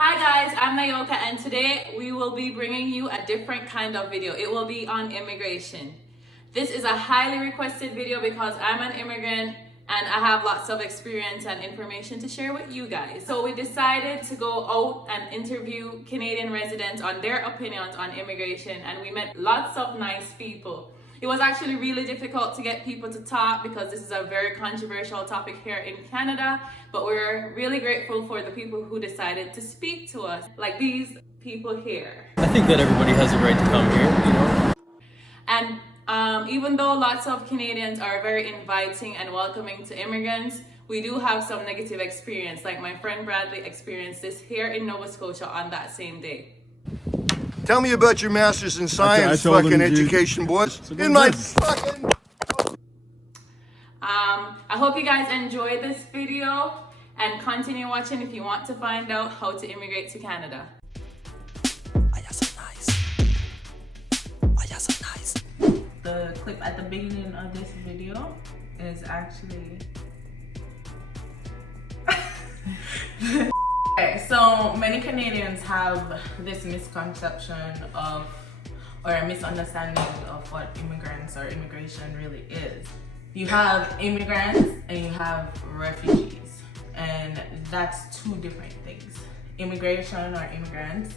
Hi guys, I'm Nayoka and today we will be bringing you a different kind of video. It will be on immigration. This is a highly requested video because I'm an immigrant and I have lots of experience and information to share with you guys. So we decided to go out and interview Canadian residents on their opinions on immigration, and we met lots of nice people. It was actually really difficult to get people to talk because this is a very controversial topic here in Canada, but we're really grateful for the people who decided to speak to us, like these people here. I think that everybody has a right to come here, you know. And even though lots of Canadians are very inviting and welcoming to immigrants, we do have some negative experience, like my friend Bradley experienced this here in Nova Scotia on that same day. Tell me about your master's in science, fucking education, boys. In my fucking... I hope you guys enjoyed this video and continue watching if you want to find out how to immigrate to Canada. The clip at the beginning of this video is actually okay, so many Canadians have this misconception of, or a misunderstanding of what immigrants or immigration really is. You have immigrants and you have refugees, and that's two different things. Immigration or immigrants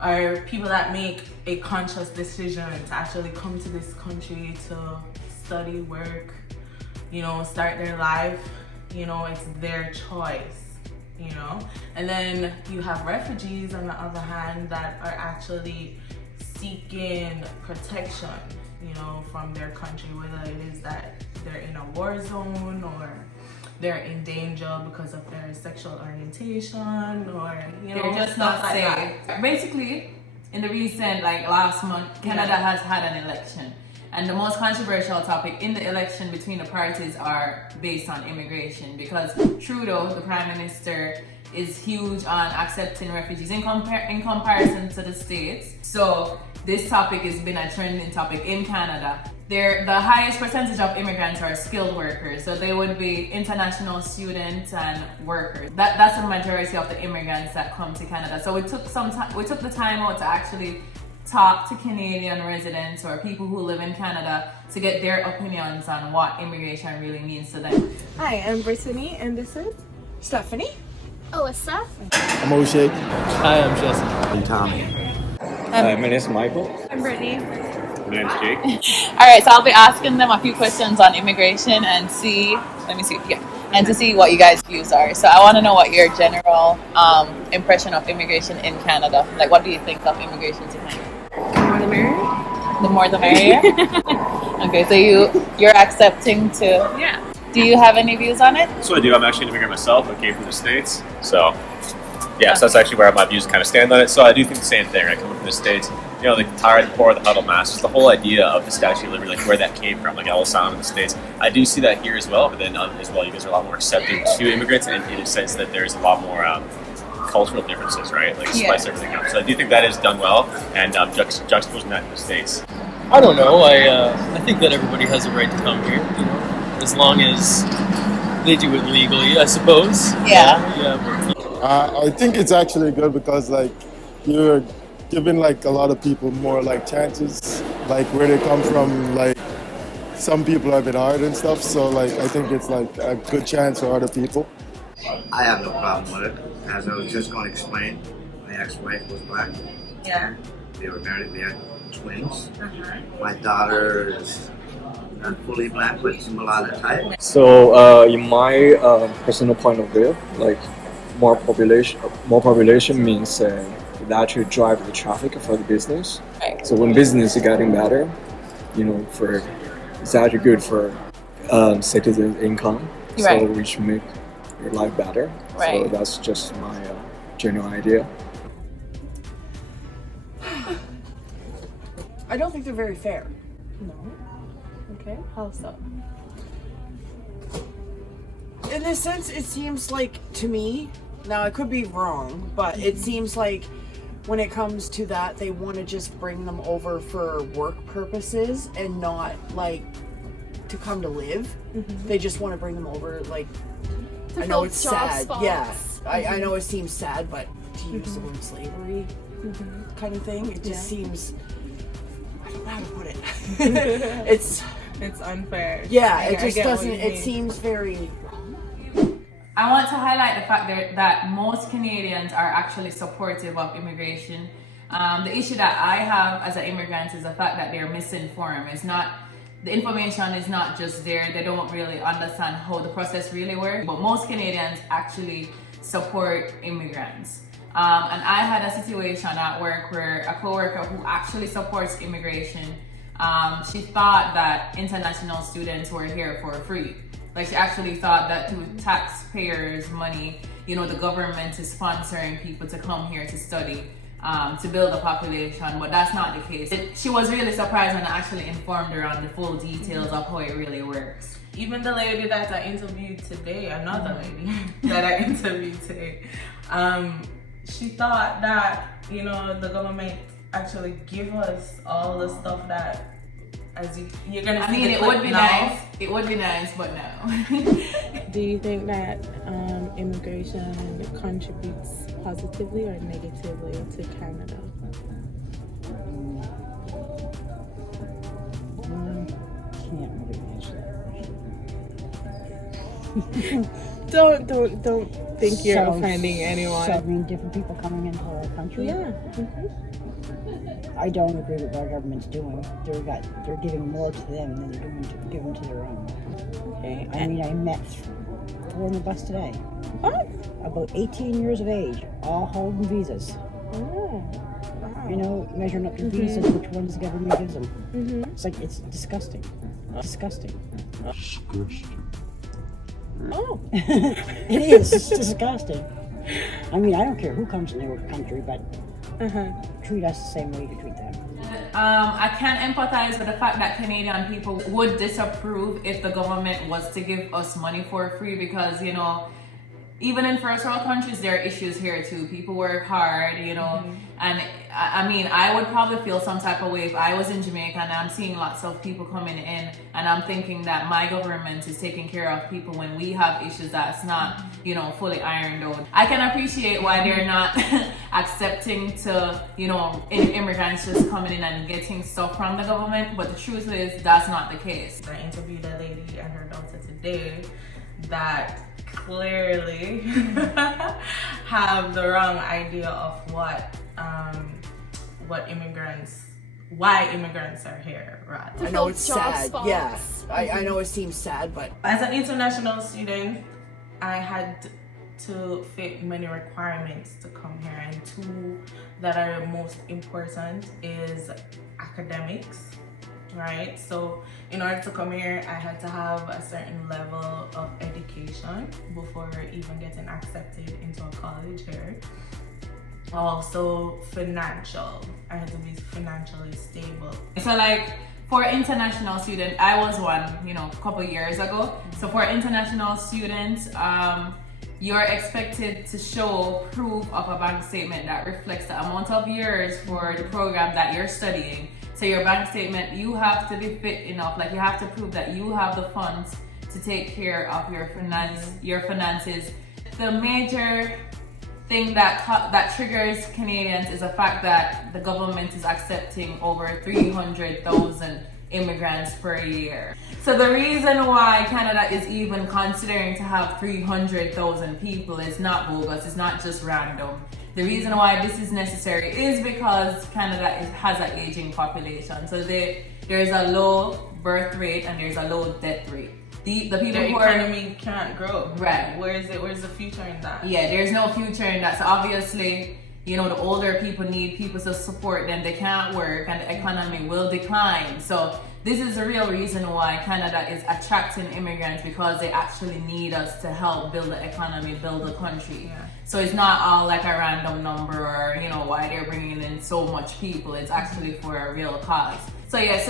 are people that make a conscious decision to actually come to this country to study, work, you know, start their life. You know, it's their choice, you know. And then you have refugees on the other hand that are actually seeking protection, you know, from their country, whether it is that they're in a war zone or they're in danger because of their sexual orientation, or you know, they're just not safe. Basically, in the recent, like last month, Canada has had an election, and the most controversial topic in the election between the parties are based on immigration, because Trudeau, the Prime Minister, is huge on accepting refugees in comparison to the States. So this topic has been a trending topic in Canada. The highest percentage of immigrants are skilled workers, so they would be international students and workers. That's the majority of the immigrants that come to Canada. So we took the time out to actually talk to Canadian residents or people who live in Canada to get their opinions on what immigration really means to them. Hi, I'm Brittany, and this is Stephanie. Alyssa. I'm O'Shea. Hi, I'm Jesse. I'm Tommy. My name is Michael. I'm Brittany. My name's Jake. All right, so I'll be asking them a few questions on immigration and to see what you guys' views are. So I want to know what your general impression of immigration in Canada. Like, what do you think of immigration to Canada? The more the merrier. The more the merrier. Okay, so you're accepting to. Yeah. Do you have any views on it? So I do. I'm actually an immigrant myself. I came from the States. So, yeah, so that's actually where my views kind of stand on it. So I do think the same thing. I come from the States. You know, the tired, the poor, the huddled masses, the whole idea of the Statue of Liberty, like where that came from, like I was found in the States. I do see that here as well, but then as well, you guys are a lot more accepting to immigrants, and in a sense that there's a lot more cultural differences, right? Like spice everything up. So I do think that is done well, and juxtaposing that in the States. I don't know. I think that everybody has a right to come here, you know, as long as they do it legally, I suppose. Yeah. I think it's actually good because, like, you're giving, like, a lot of people more, like, chances, like, where they come from. Like, some people have been hard and stuff, so, like, I think it's, like, a good chance for other people. I have no problem with it. As I was just going to explain, my ex-wife was black. yeah. They were married, we had twins. My daughter is not fully black, but mulatto type. So, in my personal point of view, like more population means it actually drive the traffic for the business. Right. So when business is getting better, you know, it's actually good for citizens' income, Right. so which make your life better. Right. So that's just my general idea. I don't think they're very fair. No. Okay. How so? In this sense, it seems like, to me, now I could be wrong, but it seems like when it comes to that, they want to just bring them over for work purposes and not, like, to come to live. They just want to bring them over, like, I know it's sad. Spots. Yeah. I know it seems sad, but to use the word slavery kind of thing, it just seems, I don't know how to put it. It's unfair. Yeah, it just doesn't, it seems very wrong. I want to highlight the fact that most Canadians are actually supportive of immigration. The issue that I have as an immigrant is the fact that they're misinformed. The information is not just there. They don't really understand how the process really works. But most Canadians actually support immigrants. And I had a situation at work where a coworker who actually supports immigration, she thought that international students were here for free. Like, she actually thought that through taxpayers' money, the government is sponsoring people to come here to study, to build a population, but that's not the case. She was really surprised when I actually informed her on the full details of how it really works. Even the lady that I interviewed today, another lady that I interviewed today, she thought that, the government actually give us all the stuff that, you're gonna see. It would be nice. It would be nice, but no. Do you think that immigration contributes positively or negatively to Canada? Can't really answer that question. Don't think you're offending anyone. So, I mean, different people coming into our country? Yeah. I don't agree with what our government's doing. They're giving more to them than they're giving to their own. Okay. I mean, I met three on the bus today. What? About 18 years of age, all holding visas. Oh. Wow. Measuring up their visas, which ones the government gives them. It's like, it's disgusting. Disgusting. Oh. It is. It's disgusting. I mean, I don't care who comes in our country, but treat us the same way you treat them. I can empathize with the fact that Canadian people would disapprove if the government was to give us money for free, because, even in first world countries, there are issues here too. People work hard, and I mean, I would probably feel some type of way if I was in Jamaica and I'm seeing lots of people coming in and I'm thinking that my government is taking care of people when we have issues that's not, fully ironed out. I can appreciate why they're not accepting to, immigrants just coming in and getting stuff from the government, but the truth is that's not the case. I interviewed a lady and her daughter today that clearly have the wrong idea of why immigrants are here, right? I know it's sad. Yeah, I know it seems sad, but as an international student, I had to fit many requirements to come here, and two that are most important is academics. Right, so in order to come here, I had to have a certain level of education before even getting accepted into a college here. Also, financial. I had to be financially stable. So, like, for international students, I was one, a couple years ago. So for international students, you're expected to show proof of a bank statement that reflects the amount of years for the program that you're studying. So your bank statement, you have to be fit enough, like you have to prove that you have the funds to take care of your finances. The major thing that triggers Canadians is the fact that the government is accepting over 300,000 immigrants per year. So the reason why Canada is even considering to have 300,000 people is not bogus, it's not just random. The reason why this is necessary is because Canada has an aging population. So there's a low birth rate and there's a low death rate. The people the who economy can't grow. Right. Where's the future in that? Yeah, there's no future in that. So obviously, the older people need people to support them. They can't work and the economy will decline. So this is the real reason why Canada is attracting immigrants, because they actually need us to help build the economy, build the country. Yeah. So it's not all like a random number or, why they're bringing in so much people. It's actually for a real cause. So yeah,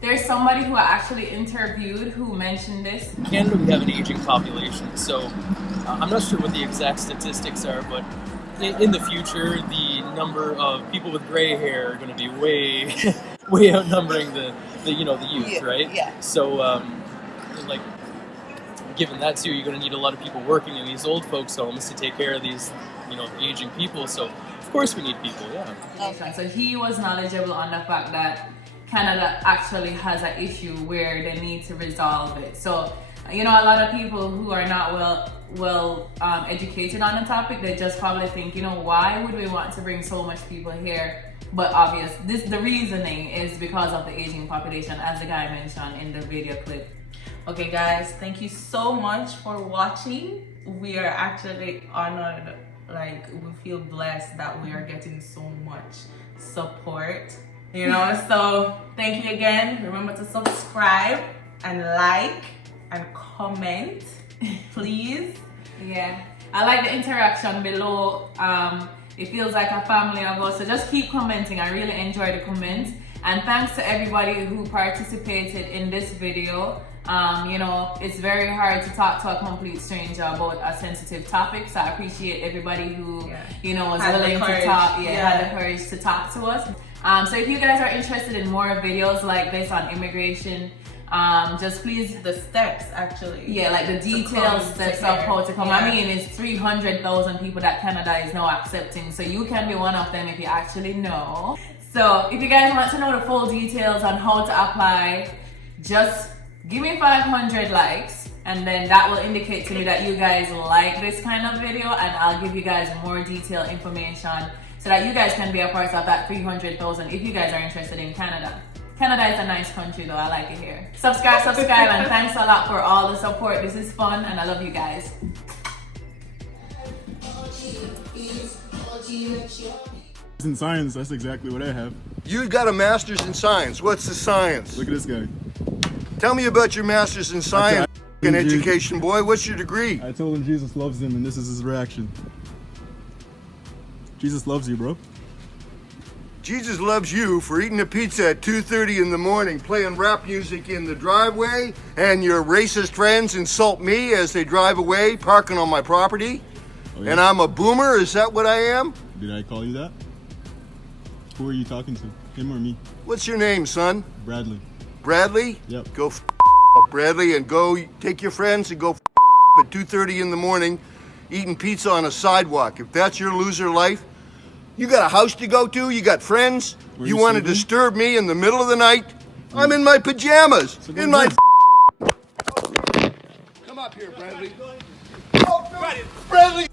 there's somebody who I actually interviewed who mentioned this. In Canada, we have an aging population, so I'm not sure what the exact statistics are, but in the future, the number of people with gray hair are going to be way outnumbering the youth, right? Yeah. So, given that too, you're going to need a lot of people working in these old folks' homes to take care of these, aging people. So of course we need people. Yeah. Okay. So he was knowledgeable on the fact that Canada actually has an issue where they need to resolve it. So, a lot of people who are not well educated on the topic, they just probably think, why would we want to bring so much people here? But the reasoning is because of the aging population, as the guy mentioned in the video clip. Okay guys, thank you so much for watching. We are actually honored, we feel blessed that we are getting so much support, so thank you again. Remember to subscribe and like and comment, please. Yeah, I like the interaction below. It feels like a family of us, so just keep commenting. I really enjoy the comments, and thanks to everybody who participated in this video. It's very hard to talk to a complete stranger about a sensitive topic, so I appreciate everybody who was willing to talk, had the courage to talk to us. So if you guys are interested in more videos like this on immigration, just please, the steps actually, like the detailed steps of how to come. I mean, it's 300,000 people that Canada is now accepting, so you can be one of them if you actually know. So if you guys want to know the full details on how to apply, just give me 500 likes, and then that will indicate to me that you guys like this kind of video, and I'll give you guys more detailed information so that you guys can be a part of that 300,000 if you guys are interested in Canada. Canada is a nice country though, I like it here. Subscribe, and thanks a lot for all the support. This is fun, and I love you guys. In science, that's exactly what I have. You got a master's in science. What's the science? Look at this guy. Tell me about your master's in science, an education boy. What's your degree? I told him Jesus loves him, and this is his reaction. Jesus loves you, bro. Jesus loves you for eating a pizza at 2:30 in the morning, playing rap music in the driveway, and your racist friends insult me as they drive away, parking on my property. Oh, yeah? And I'm a boomer? Is that what I am? Did I call you that? Who are you talking to? Him or me? What's your name, son? Bradley. Bradley? Yep. Go Bradley, and go take your friends and go at 2:30 in the morning eating pizza on a sidewalk. If that's your loser life, you got a house to go to, you got friends, you want to disturb me in the middle of the night? I'm in my pajamas, so in my Come up here, Bradley. Oh, no. Bradley!